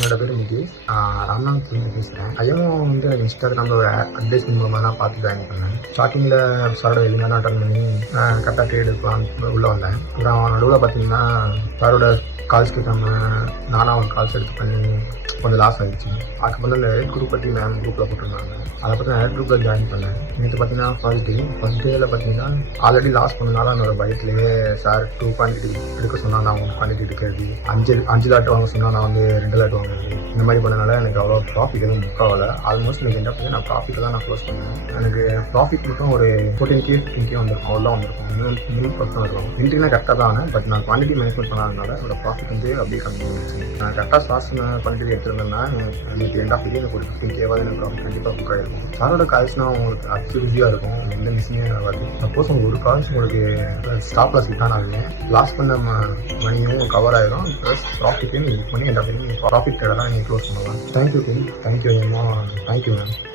என்னோட பேர் நிகேஷ். ராமநாதபுரத்துலேருந்து பேசுகிறேன். ஐஎம்ஓ வந்து எனக்கு இன்ஸ்டாகிராமில் ஒரு அட்வர்டைஸ்மெண்ட் மூலமாக தான் பார்த்து ஜாயின் பண்ணேன். ஸ்டார்டிங்கில் சாரோட எதுவுமே தான் அட்டன் பண்ணி கரெக்டாக ட்ரேட் எடுக்கலாம் உள்ளே வந்தேன். அப்புறம் நடுவில் பார்த்தீங்கன்னா சாரோட கால்ஸ் கேட்காம நானும் அவங்க கால்ஸ் எடுத்து பண்ணி கொஞ்சம் லாஸ் ஆகிடுச்சு. அதுக்கப்புறம் இந்த ரெட் குரூப் பற்றி மேம் குரூப்பில் போட்டிருந்தாங்க. அதை பற்றி நான் ரெட் குரூப்பில் ஜாயின் பண்ணேன். நேற்று பார்த்தீங்கன்னா ஃபர்ஸ்ட் டேயில் பார்த்தீங்கன்னா ஆல்ரெடி லாஸ் பண்ணனால என்னோட பயத்துலேயே சார் 2 குவான்டிட்டி எடுக்க சொன்னால் நான் 1 குவான்டிட்டி எடுக்கிறது, 5 லாட் வாங்க சொன்னால் நான் வந்து 2 லாட் வாங்குறது, இந்த மாதிரி பண்ணனால எனக்கு அவ்வளோ ப்ராஃபிட் எதுவும் புக் ஆகலை. ஆல்மோஸ்ட் எனக்கு என்ன பண்ணி நான் ப்ராஃபிட்டை தான் நான் க்ளோஸ் பண்ணேன். எனக்கு ப்ராஃபிட் மட்டும் ஒரு 14K 15K வந்திருக்கும், அவ்வளோ வந்திருக்கும். மினிமம் பர்சன் இருக்கும். என்ட்ரினா கரெக்டாக தான் ஆனேன். பட் நான் குவான்டிட்டி மேனேஜ்மெண்ட் பண்ணாதனால என்னோட ப்ராஃபிட் வந்து அப்படியே கம்மி ஆகிடுச்சு. நான் கரெக்டாக லாஸ்ட் குவான்டிட்டி எடுத்துருந்தேன்னா எனக்கு எண்ட் ஆஃப் எனக்கு ஒரு 15Kவாவது எனக்கு ப்ராஃபிட் கண்டிப்பாக புக் ஆகிருக்கும். சாரோட கால்ஸ்னால் உங்களுக்கு அக்யூரஸியாக இருக்கும், எந்த மிஸ்ஸிங்கே ஆகாது. சப்போஸ் உங்களுக்கு ஒரு கால்ஸ் உங்களுக்கு ஸ்டாப் லாஸ் ஹிட் ஆனாலுமே லாஸ் பண்ண மணியும் கவர் ஆகிடும். ப்ளஸ் ப்ராஃபிட்டையும் நீங்கள் புக் பண்ணி எண்ட் ஆஃப் ப்ராஃபிட் தான் நீங்கள் க்ளோஸ் பண்ணலாம். தேங்க்யூ. Thank you ma'am.